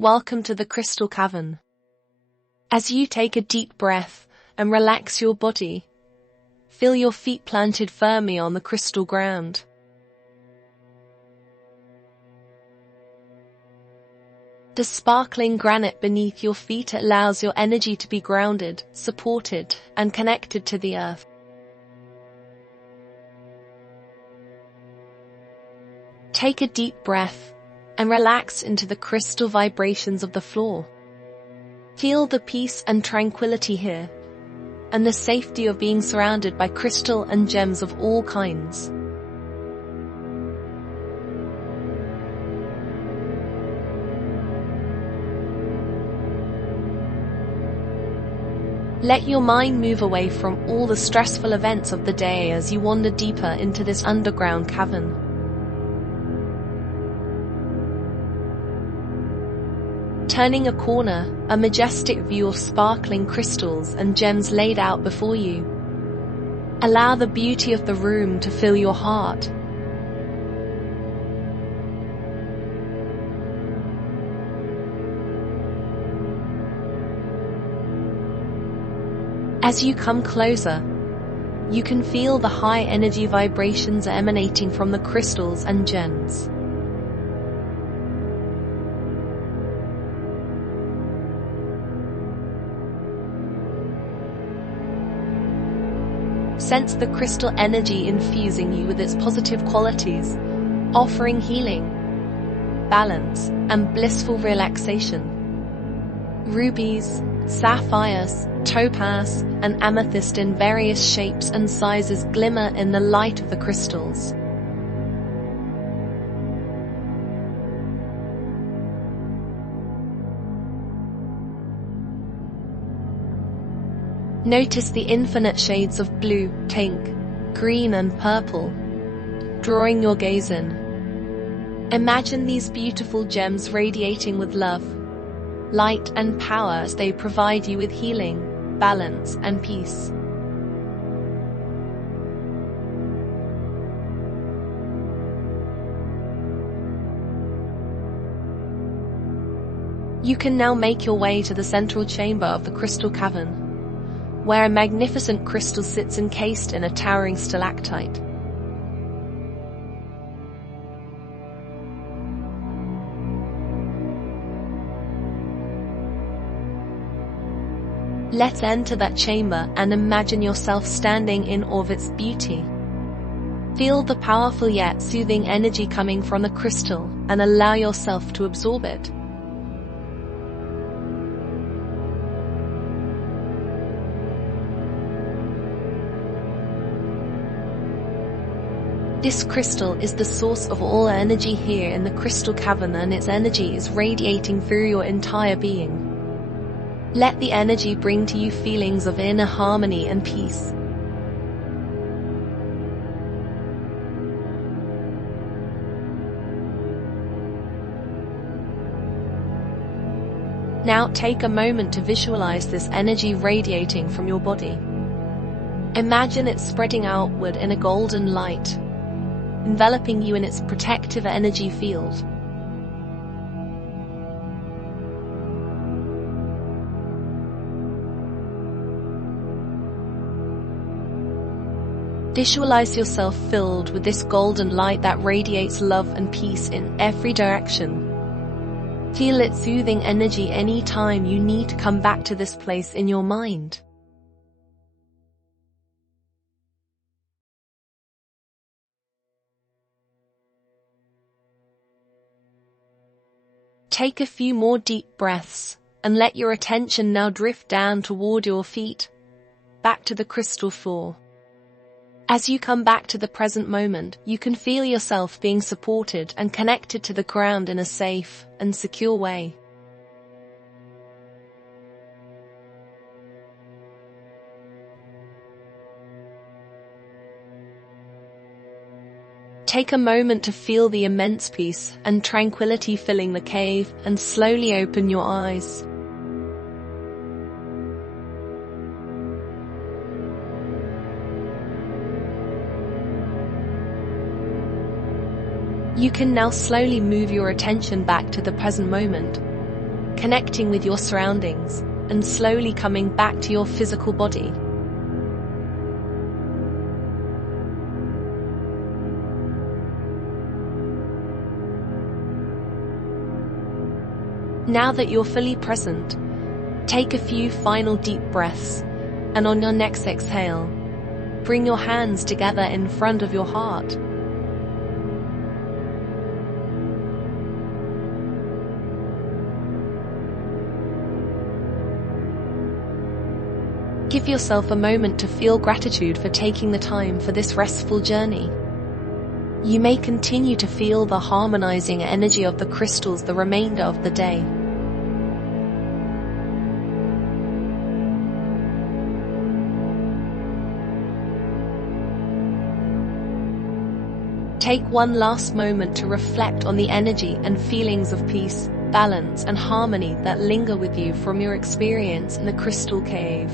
Welcome to the Crystal Cavern. As you take a deep breath and relax your body, feel your feet planted firmly on the crystal ground. The sparkling granite beneath your feet allows your energy to be grounded, supported, and connected to the earth. Take a deep breath and relax into the crystal vibrations of the floor. Feel the peace and tranquility here, and the safety of being surrounded by crystal and gems of all kinds. Let your mind move away from all the stressful events of the day as you wander deeper into this underground cavern. Turning a corner, a majestic view of sparkling crystals and gems laid out before you. Allow the beauty of the room to fill your heart. As you come closer, you can feel the high energy vibrations emanating from the crystals and gems. Sense the crystal energy infusing you with its positive qualities, offering healing, balance, and blissful relaxation. Rubies, sapphires, topaz, and amethyst in various shapes and sizes glimmer in the light of the crystals. Notice the infinite shades of blue, pink, green, and purple, drawing your gaze in. Imagine these beautiful gems radiating with love, light, and power as they provide you with healing, balance, and peace. You can now make your way to the central chamber of the Crystal Cavern, where a magnificent crystal sits encased in a towering stalactite. Let's enter that chamber and imagine yourself standing in awe of its beauty. Feel the powerful yet soothing energy coming from the crystal and allow yourself to absorb it. This crystal is the source of all energy here in the Crystal Cavern, and its energy is radiating through your entire being. Let the energy bring to you feelings of inner harmony and peace. Now take a moment to visualize this energy radiating from your body. Imagine it spreading outward in a golden light, enveloping you in its protective energy field. Visualize yourself filled with this golden light that radiates love and peace in every direction. Feel its soothing energy any time you need to come back to this place in your mind. Take a few more deep breaths and let your attention now drift down toward your feet, back to the crystal floor. As you come back to the present moment, you can feel yourself being supported and connected to the ground in a safe and secure way. Take a moment to feel the immense peace and tranquility filling the cave and slowly open your eyes. You can now slowly move your attention back to the present moment, connecting with your surroundings, and slowly coming back to your physical body. Now that you're fully present, take a few final deep breaths, and on your next exhale, bring your hands together in front of your heart. Give yourself a moment to feel gratitude for taking the time for this restful journey. You may continue to feel the harmonizing energy of the crystals the remainder of the day. Take one last moment to reflect on the energy and feelings of peace, balance, and harmony that linger with you from your experience in the Crystal Cave.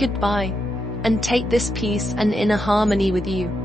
goodbye, and take this peace and inner harmony with you.